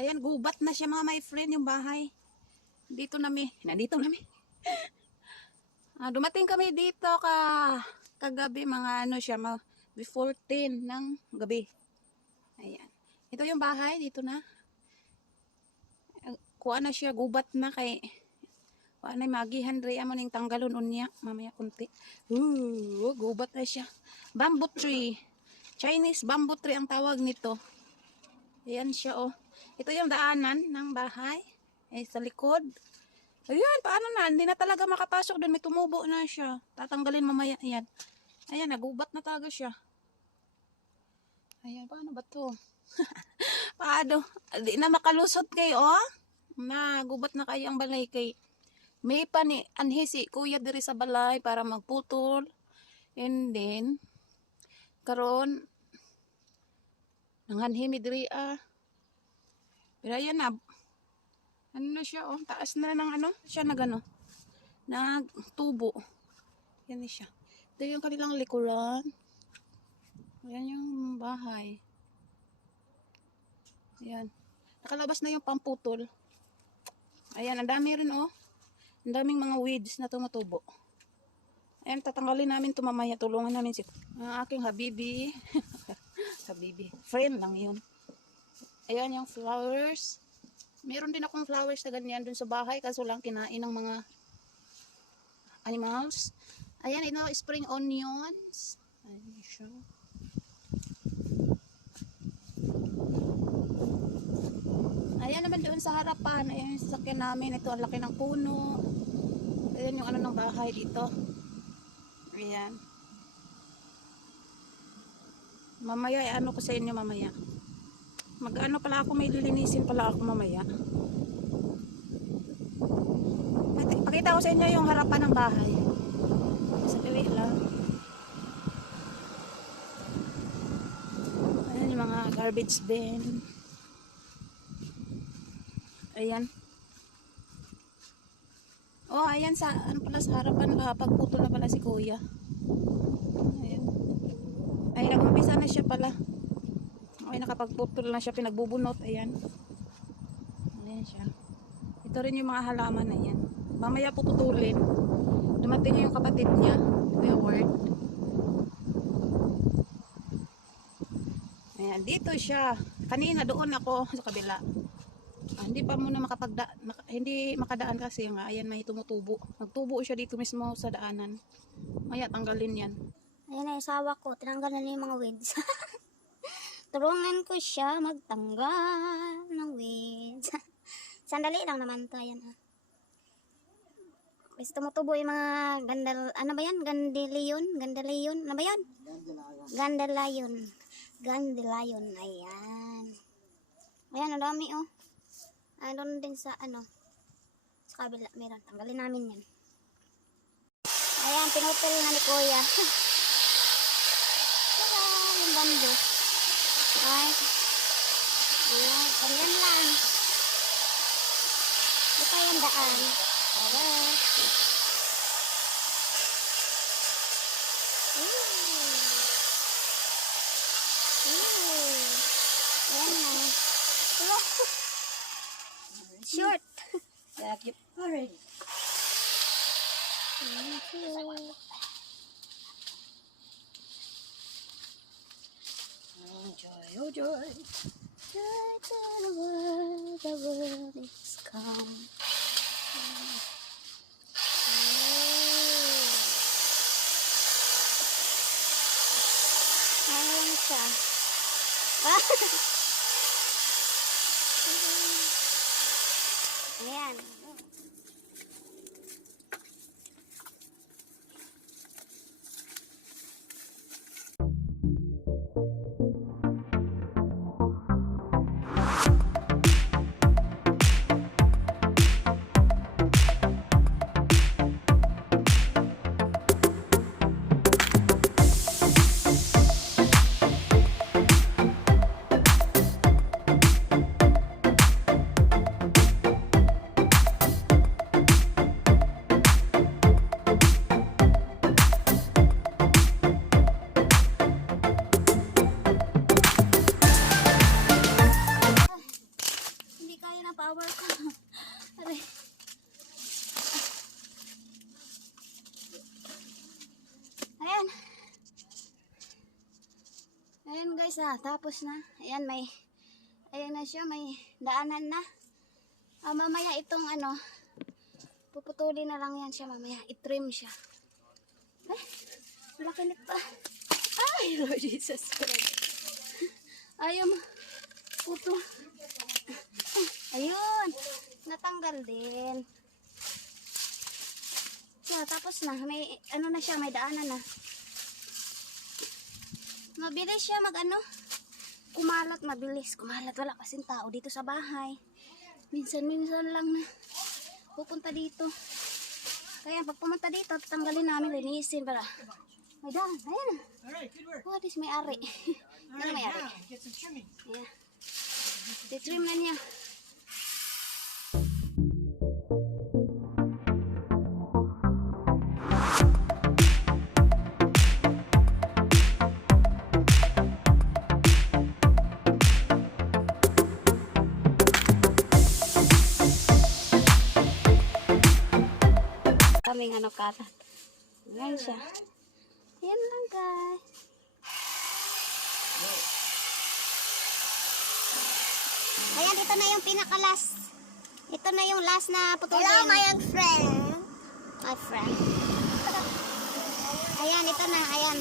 Ayan, gubat na siya mga my friend yung bahay. Nandito nami. Dumating kami dito kagabi mga ano siya, before 10 ng gabi. Ayan. Ito yung bahay, dito na. Kuha na siya, gubat na kay kuha na magihan rin mo ning tanggalon unya mamaya kunti. Gubat na siya. Bamboo tree. Chinese bamboo tree ang tawag nito. Ayan siya oh. Ito yung daanan ng bahay. Sa likod. Ayan, paano na? Hindi na talaga makapasok doon. May tumubo na siya. Tatanggalin mamaya. Ayan. Ayan, nagubat na talaga siya. Ayan, paano ba to? Paano? Di na makalusot kayo, oh. Nagubat na kayo ang balay kay. May pa ni anhisi kuya diri sa balay para magputol. And then, karon nanganhimi diri Pero ayan na. Ano na siya, oh. Taas na ng ano. Siya nagtubo. Yan siya. Ito yung kanilang likuran. Ayan yung bahay. Ayan. Nakalabas na yung pamputol. Ayan, ang dami rin, oh. Ang daming mga weeds na tumutubo. Ayan, tatanggalin namin ito mamaya. Tulungan namin si aking habibi. Habibi. Friend lang yun. Ayan yung flowers. Meron din akong flowers na ganyan dun sa bahay. Kaso lang kinain ng mga animals. Ayan, ito spring onions. Ayan siya. Ayan naman doon sa harapan. Ayan yung sasakyan namin. Ito ang laki ng puno. Ayan yung ano ng bahay dito. Ayan. Mamaya, ano ko sa inyo mamaya. Mag-ano pala ako, may lilinisin pala ako mamaya. Pakita ko sa inyo yung harapan ng bahay. Sandali lang. Ayan yung mga garbage bin. Ayan. Oh, ayan sa ano pala sa harapan, pagputol na pala si kuya. Ayan. Ay, nag-umpisa na siya pala. Ay, nakapagputol na siya, pinagbubunot. Ayan. Ayan siya. Ito rin yung mga halaman na yan. Mamaya puputulin. Dumating yung kapatid niya. Kuya Ward. Ayan, dito siya. Kanina doon ako sa kabila. Hindi pa muna hindi makadaan kasi nga. Ayan, may tumutubo. Nagtubo siya dito mismo sa daanan. Maya, tanggalin yan. Ayan na yung sawa ko. Tinanggal na yung mga weeds. Tulungan ko siya magtanggal ng weeds. Sandali lang naman to. Ayan ha. Kasi tumutubo yung mga ano ba yan? Gandalion. Ano ba yan? Gandalion. Ayan. Ayan, ang dami oh. Doon din sa ano. Sa kabila. Meron. Tanggalin namin yan. Ayan, pinutol na ni kuya. Yung bamboo. Right. Ayan, ganyan lang. Ito yung daan. Alright. Ayan na. Short. Alright. Thank you. Oh joy. Joy to the world is come. Ayan siya. Ayan. isa. Tapos na. Ayan, ayan na siya. May daanan na. Mamaya itong ano, puputulin na lang yan siya mamaya. I-trim siya. Ay, laki nito. Ay, Lord Jesus Christ. Ayaw puto. Ayun. Natanggal din. So, tapos na. May, ano na siya, may daanan na. Mabilis siya kumalat, mabilis. Kumalat, wala kasing tao dito sa bahay. Minsan-minsan lang na pupunta dito. Kaya pag pumunta dito, tatanggalin namin, linisin para may daan. Ayan. Alright, good work. Oh, at least may ari. Ano may ari? Now, get some trimming. Ayan. Titrim na niya. Kaming kalat. Ngayon siya. Yan lang guys. Ayan, ito na yung pinaka-last. Ito na yung last na putulin. Hello, my friend. My friend. Ayan, ito na. Ayan.